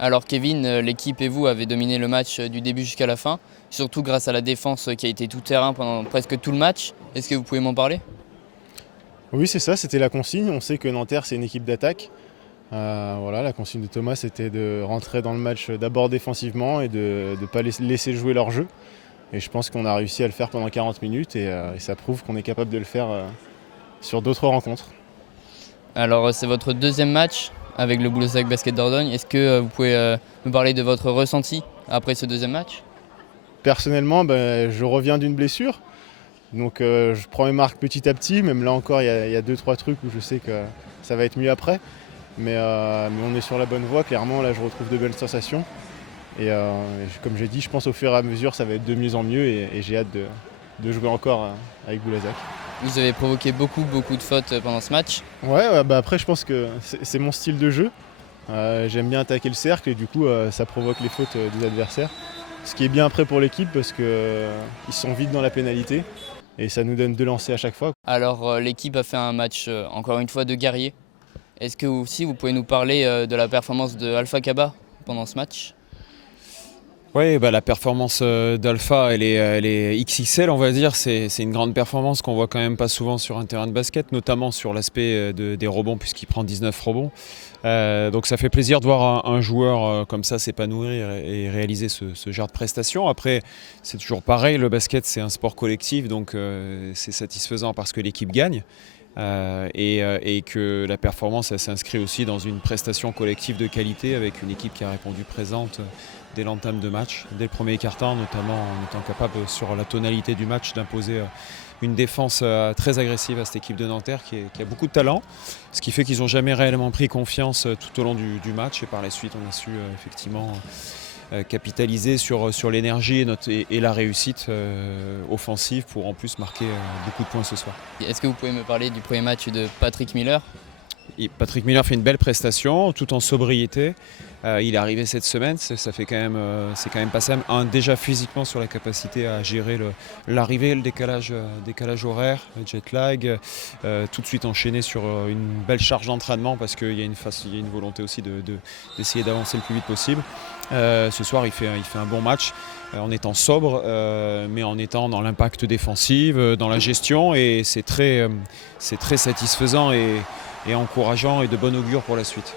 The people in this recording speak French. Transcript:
Alors Kevin, l'équipe et vous avez dominé le match du début jusqu'à la fin, surtout grâce à la défense qui a été tout terrain pendant presque tout le match. Est-ce que vous pouvez m'en parler? Oui, c'est ça, c'était la consigne. On sait que Nanterre, c'est une équipe d'attaque. Voilà, la consigne de Thomas, c'était de rentrer dans le match d'abord défensivement et de ne pas laisser jouer leur jeu. Et je pense qu'on a réussi à le faire pendant 40 minutes et ça prouve qu'on est capable de le faire sur d'autres rencontres. Alors c'est votre deuxième match avec le Boulossac Basket Dordogne. Est-ce que vous pouvez me parler de votre ressenti après ce deuxième match? Personnellement, je reviens d'une blessure. Donc je prends mes marques petit à petit. Même là encore, il y a 2-3 trucs où je sais que ça va être mieux après. Mais on est sur la bonne voie, clairement. Là, je retrouve de belles sensations. Et comme j'ai dit, je pense au fur et à mesure, ça va être de mieux en mieux. Et j'ai hâte de jouer encore avec Boulazac. Vous avez provoqué beaucoup de fautes pendant ce match. Ouais, après, je pense que c'est mon style de jeu. J'aime bien attaquer le cercle et du coup, ça provoque les fautes des adversaires. Ce qui est bien après pour l'équipe parce qu'ils sont vite dans la pénalité et ça nous donne 2 lancers à chaque fois. Alors l'équipe a fait un match encore une fois de guerrier. Est-ce que aussi vous pouvez nous parler de la performance de Alpha Kaba pendant ce match? Oui, la performance d'Alpha, elle est XXL, on va dire. C'est une grande performance qu'on voit quand même pas souvent sur un terrain de basket, notamment sur l'aspect des rebonds, puisqu'il prend 19 rebonds. Donc ça fait plaisir de voir un joueur comme ça s'épanouir et réaliser ce genre de prestations. Après, c'est toujours pareil, le basket c'est un sport collectif, donc c'est satisfaisant parce que l'équipe gagne. Et que la performance elle s'inscrit aussi dans une prestation collective de qualité avec une équipe qui a répondu présente dès l'entame de match, dès le premier quart-temps, notamment en étant capable sur la tonalité du match d'imposer une défense très agressive à cette équipe de Nanterre qui a beaucoup de talent, ce qui fait qu'ils n'ont jamais réellement pris confiance tout au long du match et par la suite on a su effectivement capitaliser sur l'énergie et la réussite offensive pour en plus marquer beaucoup de points ce soir. Est-ce que vous pouvez me parler du premier match de Patrick Miller? Et Patrick Miller fait une belle prestation tout en sobriété. Il est arrivé cette semaine, c'est quand même pas simple. Déjà physiquement sur la capacité à gérer l'arrivée, le décalage horaire, le jet lag, tout de suite enchaîné sur une belle charge d'entraînement parce qu'il y a une volonté aussi d'essayer d'avancer le plus vite possible. Ce soir il fait un bon match en étant sobre mais en étant dans l'impact défensif, dans la gestion et c'est très satisfaisant et encourageant et de bon augure pour la suite.